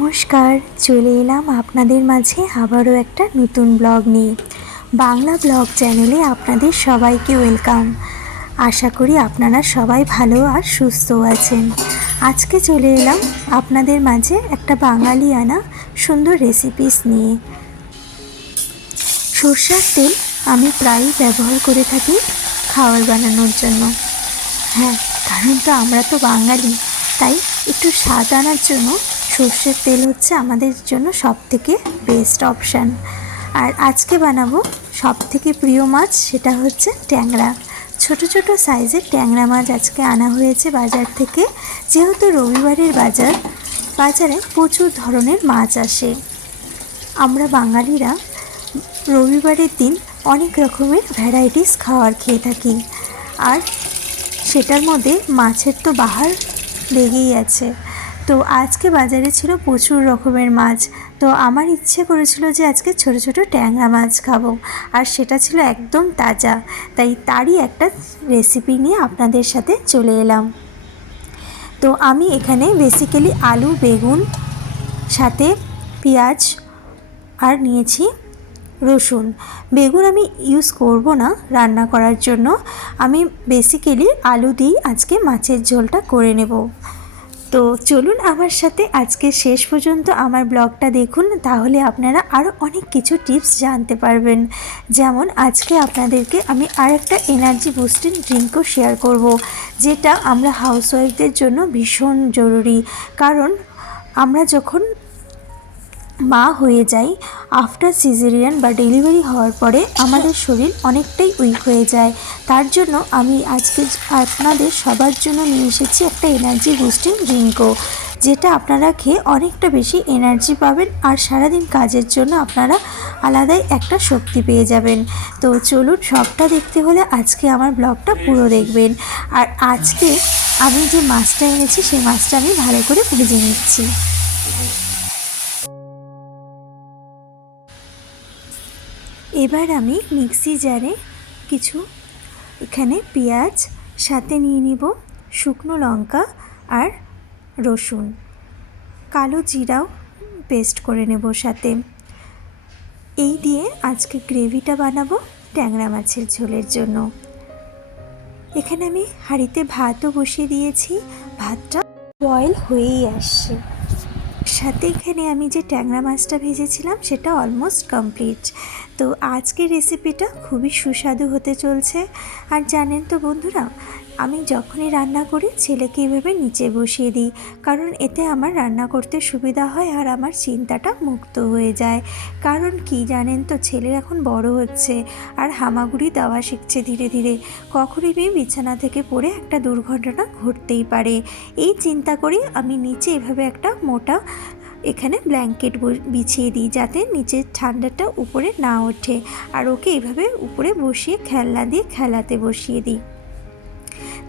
নমস্কার, চলে এলাম আপনাদের মাঝে আবারও একটা নতুন ব্লগ নিয়ে। বাংলা ব্লগ চ্যানেলে আপনাদের সবাইকে ওয়েলকাম। আশা করি আপনারা সবাই ভালো আর সুস্থ আছেন। আজকে চলে এলাম আপনাদের মাঝে একটা বাঙালি আনা সুন্দর রেসিপিস নিয়ে। সর্ষার তেল আমি প্রায়ই ব্যবহার করে থাকি খাবার বানানোর জন্য। হ্যাঁ কারণ তো আমরা তো বাঙালি, তাই একটু স্বাদ আনার জন্য সর্ষের তেল হচ্ছে আমাদের জন্য সব থেকে বেস্ট অপশান আর আজকে বানাবো সব থেকে প্রিয় মাছ সেটা হচ্ছে ট্যাংরা। ছোট ছোট সাইজের ট্যাংরা মাছ আজকে আনা হয়েছে বাজার থেকে। যেহেতু রবিবারের বাজার, বাজারে প্রচুর ধরনের মাছ আসে। আমরা বাঙালিরা রবিবারের দিন অনেক রকমের ভ্যারাইটিস খাবার খেয়ে থাকি। আর সেটার মধ্যে মাছের তো বাহার লেগেই আছে। তো আজকে বাজারে ছিল প্রচুর রকমের মাছ। তো আমার ইচ্ছে করেছিল যে আজকে ছোট ছোট ট্যাংরা মাছ খাব। আর সেটা ছিল একদম তাজা। তাই তারই একটা রেসিপি নিয়ে আপনাদের সাথে চলে এলাম। তো আমি এখানে বেসিক্যালি আলু, বেগুন, সাথে পেঁয়াজ আর নিয়েছি রসুন। বেগুন আমি ইউজ করব না রান্না করার জন্য। আমি বেসিক্যালি আলু দিয়েই আজকে মাছের ঝোলটা করে নেব। তো চলুন আমার সাথে আজকে শেষ পর্যন্ত আমার ব্লগটা দেখুন, তাহলে আপনারা আরও অনেক কিছু টিপস জানতে পারবেন। যেমন, আজকে আপনাদেরকে আমি আর একটা এনার্জি বুস্টিং ড্রিঙ্কও শেয়ার করব, যেটা আমরা হাউসওয়াইফদের জন্য ভীষণ জরুরি। কারণ, আমরা যখন মা হয়ে যাই আফটার সিজারিয়ান বা ডেলিভারি হওয়ার পরে আমাদের শরীর অনেকটাই উইক হয়ে যায়। তার জন্য আমি আজকে আপনাদের সবার জন্য নিয়ে এসেছি একটা এনার্জি বুস্টিং ড্রিঙ্কও যেটা আপনারা খেয়ে অনেকটা বেশি এনার্জি পাবেন আর সারাদিন কাজের জন্য আপনারা আলাদাই একটা শক্তি পেয়ে যাবেন। তো চলুন সবটা দেখতে হলে আজকে আমার ব্লগটা পুরো দেখবেন। আর আজকে আমি যে মাছটা এনেছি, সেই মাছটা আমি ভালো করে ভেজে নিচ্ছি। এবার আমি মিক্সি জারে কিছু এখানে পেঁয়াজ, সাথে নিয়ে নিব শুকনো লঙ্কা আর রসুন। কালো জিরাও পেস্ট করে নেব সাথে। এই দিয়ে আজকে গ্রেভিটা বানাবো ট্যাংরা মাছের ঝোলের জন্য। এখানে আমি হাঁড়িতে ভাতও বসিয়ে দিয়েছি। ভাতটা বয়েল হয়েই আসছে। সাথে এখানে আমি যে ট্যাংরা মাছটা ভেজেছিলাম সেটা অলমোস্ট কমপ্লিট। তো আজকের রেসিপিটা খুবই সুস্বাদু হতে চলছে। আর জানেন তো বন্ধুরা, আমি যখনই রান্না করি, ছেলেকে এভাবে নিচে বসিয়ে দিই, কারণ এতে আমার রান্না করতে সুবিধা হয় আর আমার চিন্তাটা মুক্ত হয়ে যায়। কারণ কি জানেন তো, ছেলে এখন বড় হচ্ছে আর হামাগুড়ি দেওয়া শিখছে ধীরে ধীরে। কখনই মেয়ে বিছানা থেকে পড়ে একটা দুর্ঘটনা ঘটতেই পারে। এই চিন্তা করে আমি নিচে এভাবে একটা মোটা এখানে ব্ল্যাঙ্কেট বিছিয়ে দিই যাতে নিচের ঠান্ডাটা উপরে না ওঠে। আর ওকে এভাবে উপরে বসিয়ে খেলনা দিয়ে খেলাতে বসিয়ে দিই।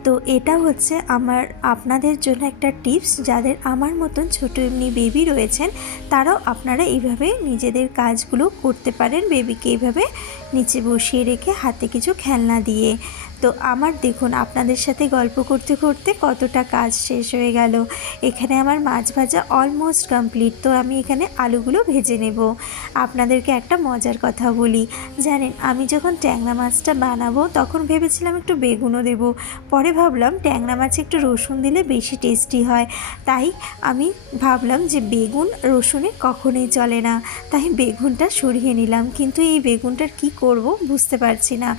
তো এটা হচ্ছে আমার, আপনাদের জন্য একটা টিপস। যাদের আমার মতন ছোট এমনি বেবি রয়েছেন, তারাও আপনারা এইভাবে নিজেদের কাজগুলো করতে পারেন। বেবিকে এইভাবে নিচে বসিয়ে রেখে হাতে কিছু খেলনা দিয়ে। তো আমার দেখুন, আপনাদের সাথে গল্প করতে করতে কতটা কাজ শেষ হয়ে গেল। এখানে আমার মাছ ভাজা অলমোস্ট কমপ্লিট তো আমি এখানে আলুগুলো ভেজে নেব। আপনাদেরকে একটা মজার কথা বলি। জানেন, আমি যখন ট্যাংরা মাছটা বানাবো, তখন ভেবেছিলাম একটু বেগুনও দেব। পরে ভাবলাম ট্যাংরা মাছে একটু রসুন দিলে বেশি টেস্টি হয়। তাই আমি ভাবলাম যে বেগুন রসুনে কখনোই চলে না। তাই বেগুনটা সরিয়ে নিলাম। কিন্তু এই বেগুনটার কি করব বুঝতে পারছি না।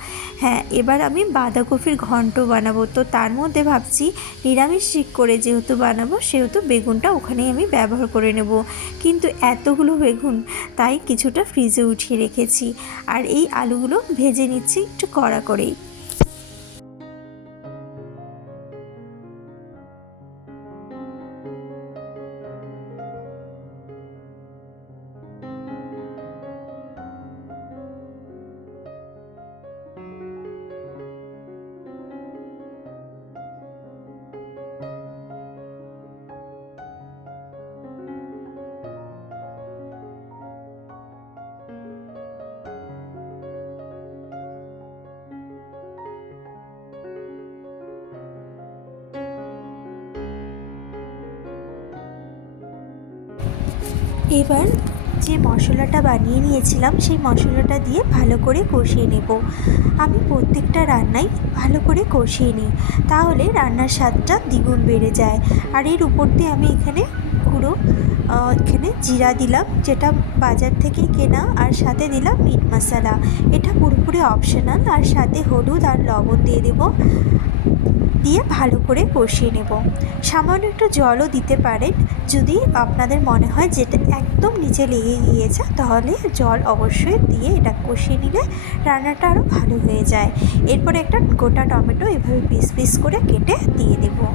হ্যাঁ এবার আমি বাঁধাকপির ঘন্ট বানাবো। তো তার মধ্যে ভাবছি নিরামিষ শিক করে যেহেতু বানাবো, সেহেতু বেগুনটা ওখানেই আমি ব্যবহার করে নেব। কিন্তু এতগুলো বেগুন তাই কিছুটা ফ্রিজে উঠিয়ে রেখেছি। আর এই আলুগুলো ভেজে নিচ্ছি একটু কড়া করেই। এবার যে মশলাটা বানিয়ে নিয়েছিলাম, সেই মশলাটা দিয়ে ভালো করে কষিয়ে নেব। আমি প্রত্যেকটা রান্নাই ভালো করে কষিয়ে নিই, তাহলে রান্নার স্বাদটা দ্বিগুণ বেড়ে যায়। আর এর উপর দিয়ে আমি এখানে গুঁড়ো এখানে জিরা দিলাম, যেটা বাজার থেকে কেনা, আর সাথে দিলাম মিট মশলা এটা পুরোপুরি অপশনাল আর সাথে হলুদ আর লবণ দিয়ে দেবো। দিয়ে ভালো করে কষিয়ে নেব। সামান্য একটু জলও দিতে পারেন। যদি আপনাদের মনে হয় যেটা একদম নিচে লেগে গিয়েছে, তাহলে জল অবশ্যই দিয়ে এটা কষিয়ে নিলে রান্নাটা আরও ভালো হয়ে যায়। এরপর একটা গোটা টমেটো এভাবে পিস পিস করে কেটে দিয়ে দেবো।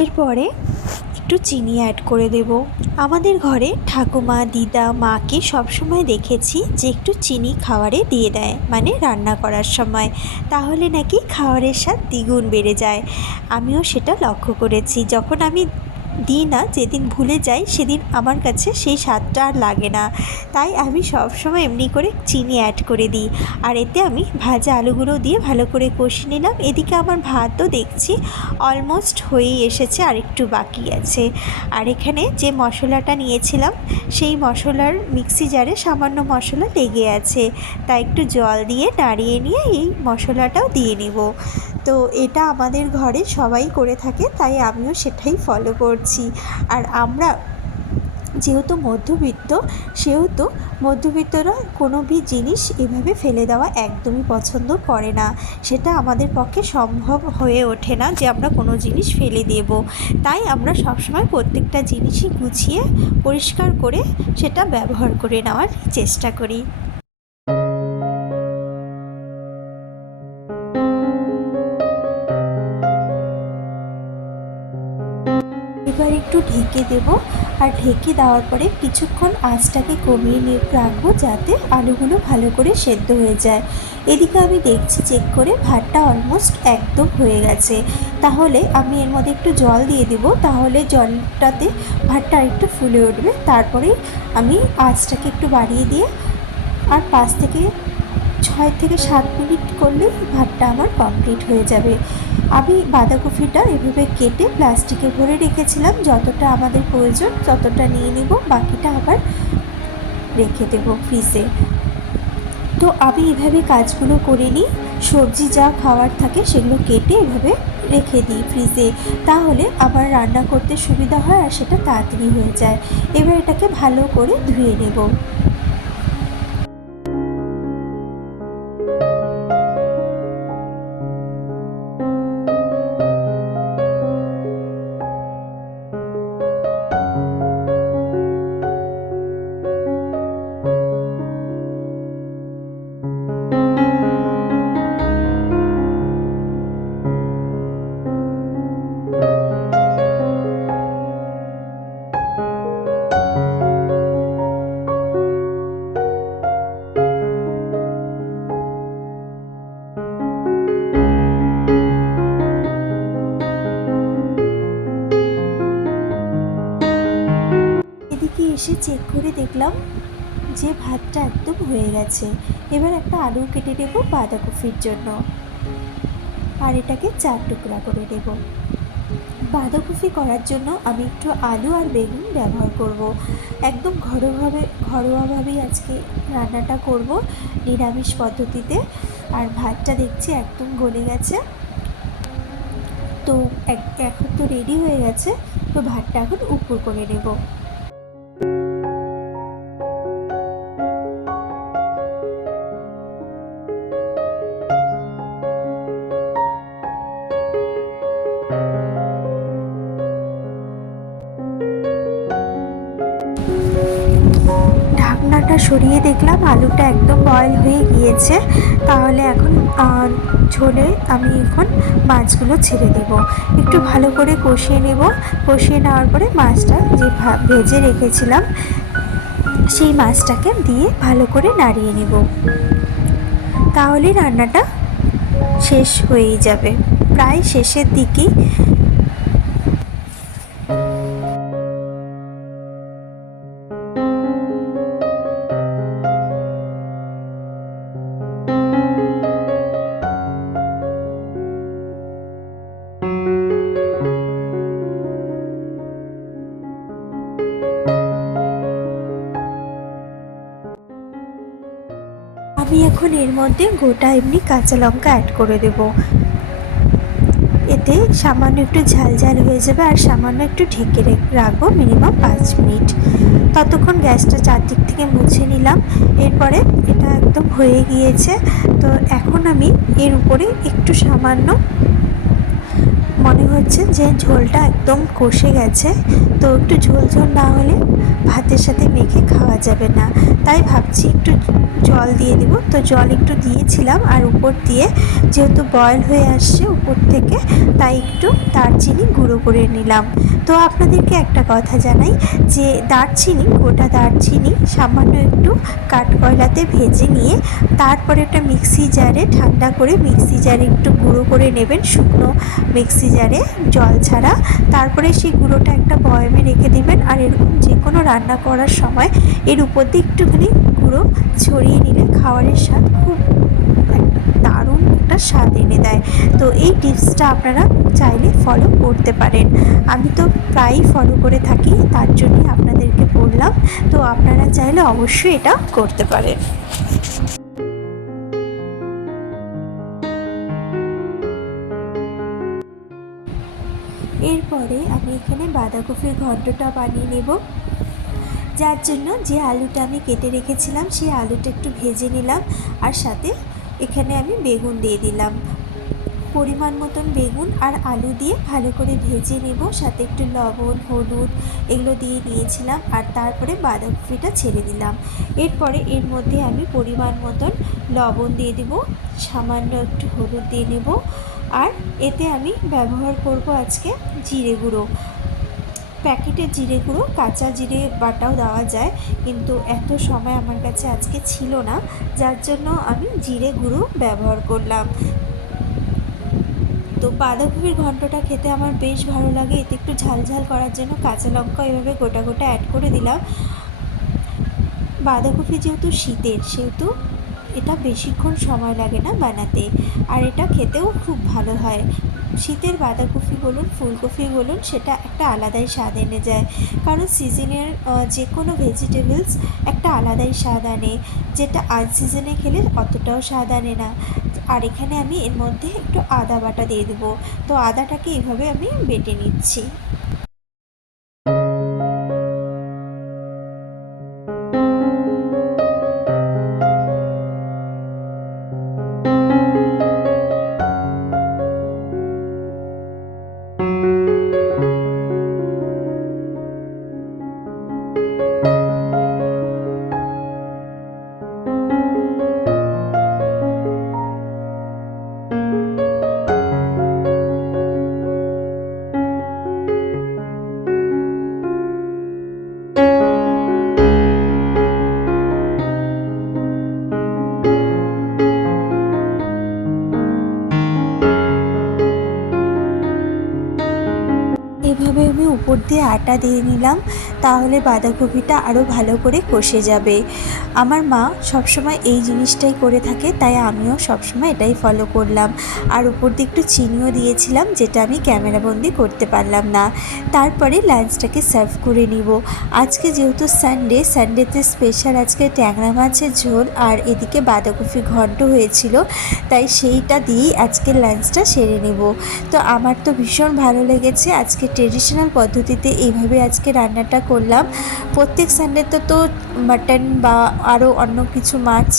এরপরে একটু চিনি অ্যাড করে দেব। আমাদের ঘরে ঠাকুমা, দিদা, মাকে সবসময় দেখেছি যে একটু চিনি খাওয়ারে দিয়ে দেয় মানে রান্না করার সময়। তাহলে নাকি খাওয়ারের স্বাদ দ্বিগুণ বেড়ে যায়। আমিও সেটা লক্ষ্য করেছি। যখন আমি দিই না যেদিন ভুলে যাই, সেদিন আমার কাছে সেই স্বাদটা আর লাগে না। তাই আমি সবসময় এমনি করে চিনি অ্যাড করে দিই। আর এতে আমি ভাজা আলুগুলো দিয়ে ভালো করে কষিয়ে নিলাম। এদিকে আমার ভাতও দেখছি অলমোস্ট হয়েই এসেছে, আর একটু বাকি আছে। আর এখানে যে মশলাটা নিয়েছিলাম, সেই মশলার মিক্সি জারে সামান্য মশলা লেগে আছে। তাই একটু জল দিয়ে নাড়িয়ে নিয়ে এই মশলাটাও দিয়ে নেব। তো এটা আমাদের ঘরে সবাই করে থাকে, তাই আমিও সেটাই ফলো করছি। আর আমরা যেহেতু মধ্যবিত্ত, সেহেতু মধ্যবিত্তরা কোনো বি জিনিস এভাবে ফেলে দেওয়া একদমই পছন্দ করে না। সেটা আমাদের পক্ষে সম্ভব হয়ে ওঠে না যে আমরা কোনো জিনিস ফেলে দেব। তাই আমরা সবসময় প্রত্যেকটা জিনিসই গুছিয়ে, পরিষ্কার করে সেটা ব্যবহার করে নেওয়ার চেষ্টা করি। দেব আর ঢেকে দেওয়ার পরে কিছুক্ষণ আঁচটাকে কমিয়ে নিয়ে রাখব যাতে আলুগুলো ভালো করে সেদ্ধ হয়ে যায়। এদিকে আমি দেখছি চেক করে ভাতটা অলমোস্ট একদম হয়ে গেছে। তাহলে আমি এর মধ্যে একটু জল দিয়ে দেবো, তাহলে জলটাতে ভাতটা একটু ফুলে উঠবে। তারপরে আমি আঁচটাকে একটু বাড়িয়ে দিয়ে আর পাঁচ থেকে ছয় থেকে সাত মিনিট করলেই ভাতটা আমার কমপ্লিট হয়ে যাবে। আমি বাঁধাকপিটা এভাবে কেটে প্লাস্টিকে ভরে রেখেছিলাম, যতটা আমাদের প্রয়োজন ততটা নিয়ে নেব, বাকিটা আবার রেখে দেবো ফ্রিজে। তো আমি এভাবে কাজগুলো করে নিই, সবজি যা খাওয়ার থাকে সেগুলো কেটে এভাবে রেখে দিই ফ্রিজে, তাহলে আমার রান্না করতে সুবিধা হয় আর সেটা তাড়াতাড়ি হয়ে যায়। এবার এটাকে ভালো করে ধুয়ে নেব। এসে চেক করে দেখলাম যে ভাতটা একদম হয়ে গেছে। এবার একটা আলু কেটে নেব বাঁধাকপির জন্য। আর এটাকে চার টুকরা করে নেব। বাঁধাকপি করার জন্য আমি একটু আলু আর বেগুন ব্যবহার করব। একদম ঘরোয়াভাবে ঘরোয়াভাবেই আজকে রান্নাটা করব নিরামিষ পদ্ধতিতে। আর ভাতটা দেখছি একদম গলে গেছে। তো এখন তো রেডি হয়ে গেছে। তো ভাতটা এখন উপর করে নেব। সরিয়ে দেখলাম, আলুটা একদম বয়েল হয়ে গিয়েছে। তাহলে এখন ঝোলে আমি এখন মাছগুলো ছেড়ে দেব। একটু ভালো করে কষিয়ে নেব। কষিয়ে নেওয়ার পরে মাছটা যে ভেজে রেখেছিলাম, সেই মাছটাকে দিয়ে ভালো করে নাড়িয়ে নেব। তাহলে রান্নাটা শেষ হয়েই যাবে। প্রায় শেষের দিকেই মধ্যে গোটা এমনি কাঁচা লঙ্কা অ্যাড করে দেব। এতে সামান্য একটু ঝাল ঝাল হয়ে যাবে আর সামান্য একটু ঢেকে রাখব মিনিমাম পাঁচ মিনিট। ততক্ষণ গ্যাসটা চারদিক থেকে মুছে নিলাম। এরপরে এটা একদম হয়ে গিয়েছে। তো এখন আমি এর উপরে একটু সামান্য মনে হচ্ছে যে ঝোলটা একদম কষে গেছে। তো একটু ঝোল ঝোল না হলে ভাতের সাথে মেখে খাওয়া যাবে না। তাই ভাবছি একটু জল দিয়ে দিব। তো জল একটু দিয়েছিলাম আর উপর দিয়ে যেহেতু বয়েল হয়ে আসছে উপর থেকে, তাই একটু দারচিনি গুঁড়ো করে নিলাম। তো আপনাদেরকে একটা কথা জানাই যে দারচিনি, গোটা দারচিনি সামান্য একটু কাঠকয়লাতে ভেজে নিয়ে তারপরে একটা মিক্সি জারে ঠান্ডা করে মিক্সি জারে একটু গুঁড়ো করে নেবেন শুকনো মিক্সি জারে জল ছাড়া। তারপরে সেই গুঁড়োটা একটা বয়মে রেখে দেবেন আর এরকম যে কোনো রান্না করার সময় এর উপর দিয়ে একটুখানি গুঁড়ো ছড়িয়ে নিলে খাবারের স্বাদ খুব দারুণ একটা স্বাদ এনে দেয়। তো এই টিপসটা আপনারা চাইলে ফলো করতে পারেন। আমি তো প্রায়ই ফলো করে থাকি, তার জন্যই আপনাদেরকে বললাম। তো আপনারা চাইলে অবশ্যই এটা করতে পারেন। এরপরে আমি এখানে বাঁধাকপির ঘন্টটা বানিয়ে নেব। যার জন্য যে আলুটা আমি কেটে রেখেছিলাম, সেই আলুটা একটু ভেজে নিলাম আর সাথে এখানে আমি বেগুন দিয়ে দিলাম। পরিমাণ মতন বেগুন আর আলু দিয়ে ভালো করে ভেজে নেব। সাথে একটু লবণ, হলুদ এগুলো দিয়ে নিয়েছিলাম আর তারপরে বাঁধাকপিটা ছেড়ে দিলাম। এরপরে এর মধ্যে আমি পরিমাণ মতন লবণ দিয়ে দেব, সামান্য একটু হলুদ দিয়ে নেব। আর এতে আমি ব্যবহার করব আজকে জিরে গুঁড়ো। প্যাকেটের জিরে গুঁড়ো, কাঁচা জিরে বাটাও দেওয়া যায়, কিন্তু এত সময় আমার কাছে আজকে ছিল না, যার জন্য আমি জিরে গুঁড়ো ব্যবহার করলাম। তো বাঁধাকপির ঘন্টটা খেতে আমার বেশ ভালো লাগে, এতে একটু ঝাল ঝাল করার জন্য কাঁচা লঙ্কা এভাবে গোটা গোটা অ্যাড করে দিলাম। বাঁধাকপি যেহেতু শীতের, সেহেতু এটা বেশিক্ষণ সময় লাগে না বানাতে, আর এটা খেতেও খুব ভালো হয়। শীতের বাঁধাকপি বলুন, ফুলকপি বলুন, সেটা একটা আলাদাই স্বাদ এনে যায় কারণ সিজনের যে কোনো ভেজিটেবলস একটা আলাদাই স্বাদ আনে, যেটা আজ সিজনে খেলে অতটাও স্বাদ আনে না। আর এখানে আমি এর মধ্যে একটু আদা বাটা দিয়ে দেবো। তো আদাটাকে এইভাবে আমি বেটে নিচ্ছি। দিয়ে দিয়ে নিলাম, তাহলে বাঁধাকপিটা আরও ভালো করে কষে যাবে। আমার মা সবসময় এই জিনিসটাই করে থাকে, তাই আমিও সবসময় এটাই ফলো করলাম। আর উপর দিয়ে একটু চিনিও দিয়েছিলাম, যেটা আমি ক্যামেরাবন্দি করতে পারলাম না। তারপরে লাঞ্চটাকে সার্ভ করে নিব। আজকে যেহেতু সানডে সানডেতে স্পেশাল আজকে ট্যাংরা মাছের ঝোল, আর এদিকে বাঁধাকপি ঘন্ট হয়েছিল, তাই সেইটা দিয়েই আজকে লাঞ্চটা সেরে নেব। তো আমার তো ভীষণ ভালো লেগেছে, আজকে ট্রেডিশনাল পদ্ধতিতে এইভাবে আজকে রান্নাটা করলাম। প্রত্যেক সানডেতে তো মাটন বা আরও অন্য কিছু মাছ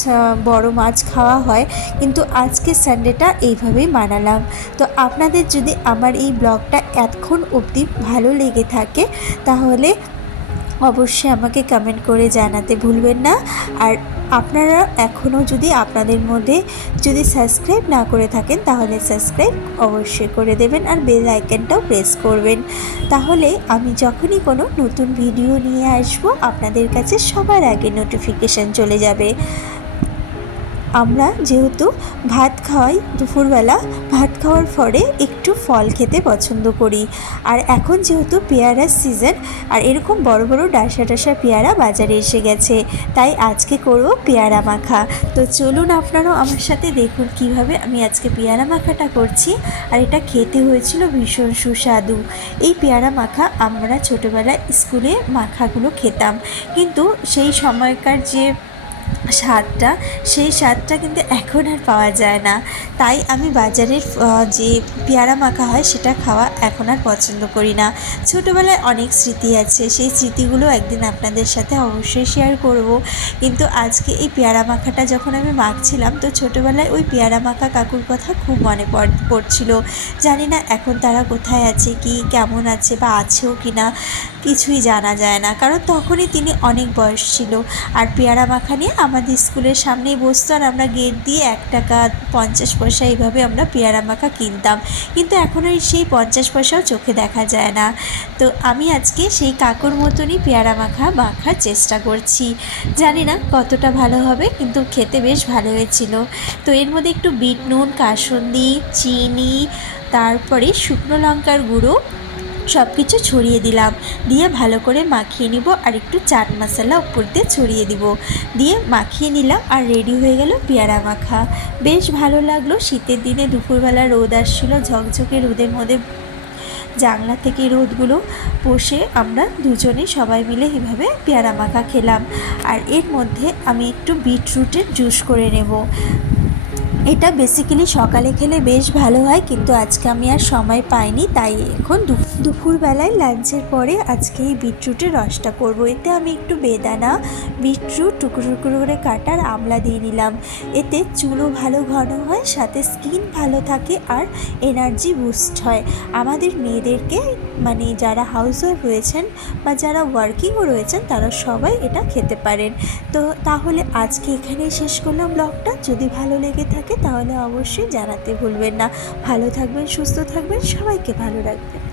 বড় মাছ খাওয়া হয়। কিন্তু আজকে সানডেটা এইভাবেই মানালাম। তো আপনাদের যদি আমার এই ব্লগটা এতক্ষণ অবধি ভালো লেগে থাকে, তাহলে অবশ্যই আমাকে কমেন্ট করে জানাতে ভুলবেন না। আর আপনারা এখনও যদি আপনাদের মধ্যে যদি সাবস্ক্রাইব না করে থাকেন, তাহলে সাবস্ক্রাইব অবশ্যই করে দেবেন আর বেল আইকনটাও প্রেস করবেন। তাহলে আমি যখনই কোনো নতুন ভিডিও নিয়ে আসব, আপনাদের কাছে সবার আগে নোটিফিকেশান চলে যাবে। আমরা যেহেতু ভাত খাওয়াই দুপুরবেলা, ভাত খাওয়ার পরে একটু ফল খেতে পছন্দ করি। আর এখন যেহেতু পেয়ারার সিজন, আর এরকম বড় বড় ডাসা ডাসা পেয়ারা বাজারে এসে গেছে, তাই আজকে করব পেয়ারা মাখা। তো চলুন আপনারাও আমার সাথে দেখুন কীভাবে আমি আজকে পেয়ারা মাখাটা করছি, আর এটা খেতে হয়েছিল ভীষণ সুস্বাদু। এই পেয়ারা মাখা আমরা ছোটোবেলায় স্কুলে মাখাগুলো খেতাম। কিন্তু সেই সময়কার যে স্বাদটা, সেই স্বাদটা কিন্তু এখন আর পাওয়া যায় না। তাই আমি বাজারের যে পেয়ারা মাখা হয় সেটা খাওয়া এখন আর পছন্দ করি না। ছোটোবেলায় অনেক স্মৃতি আছে, সেই স্মৃতিগুলো একদিন আপনাদের সাথে অবশ্যই শেয়ার করব। কিন্তু আজকে এই পেয়ারা মাখাটা যখন আমি মাখছিলাম, তো ছোটোবেলায় ওই পেয়ারা মাখা কাকুর কথা খুব মনে পড়- পড়ছিল। জানি না এখন তারা কোথায় আছে, কি, কেমন আছে বা আছেও কি না কিছুই জানা যায় না। কারণ তখনই তিনি অনেক বয়স ছিল। আর পেয়ারা মাখা নিয়ে আমাদের স্কুলের সামনেই বসতো আর আমরা গেট দিয়ে এক টাকা পঞ্চাশ পয়সা এইভাবে আমরা পেয়ারা মাখা কিনতাম। কিন্তু এখন ওই সেই পঞ্চাশ পয়সাও চোখে দেখা যায় না। তো আমি আজকে সেই কাকুর মতনই পেয়ারা মাখা মাখার চেষ্টা করছি। জানি না কতটা ভালো হবে, কিন্তু খেতে বেশ ভালো হয়েছিল। তো এর মধ্যে একটু বিট নুন, কাসুন্দি, চিনি, তারপরে শুকনো লঙ্কার গুঁড়ো সব কিছু ছড়িয়ে দিলাম। দিয়ে ভালো করে মাখিয়ে নিব আর একটু চাট মশলা উপর দিয়ে ছড়িয়ে দিব। দিয়ে মাখিয়ে নিলাম আর রেডি হয়ে গেল পেয়ারা মাখা। বেশ ভালো লাগল শীতের দিনে দুপুরবেলা রোদ আসছিল, ঝকঝকে রোদের মধ্যে জানলা থেকে রোদগুলো বসে আমরা দুজনে সবাই মিলে এভাবে পেয়ারা মাখা খেলাম। আর এর মধ্যে আমি একটু বিটরুটের জুস করে নেব। এটা বেসিক্যালি সকালে খেলে বেশ ভালো হয়, কিন্তু আজকে আমি আর সময় পাইনি, তাই এখন দুপুরবেলায় লাঞ্চের পরে আজকে এই বিটরুটের রসটা করব। এতে আমি একটু বেদানা, বিটরুট, টুকরো টুকরো করে কাটার আমলা দিয়ে নিলাম। এতে চুলও ভালো ঘন হয়, সাথে স্কিন ভালো থাকে আর এনার্জি বুস্ট হয়। আমাদের মেয়েদেরকে মানে যারা হাউসওয়াইফ রয়েছেন বা যারা ওয়ার্কিংও রয়েছেন, তারা সবাই এটা খেতে পারেন। তো তাহলে আজকে এখানেই শেষ করলাম ব্লগটা যদি ভালো লেগে থাকে তাহলে অবশ্যই জানাতে ভুলবেন না। ভালো থাকবেন সুস্থ থাকবেন সবাইকে ভালো রাখবেন।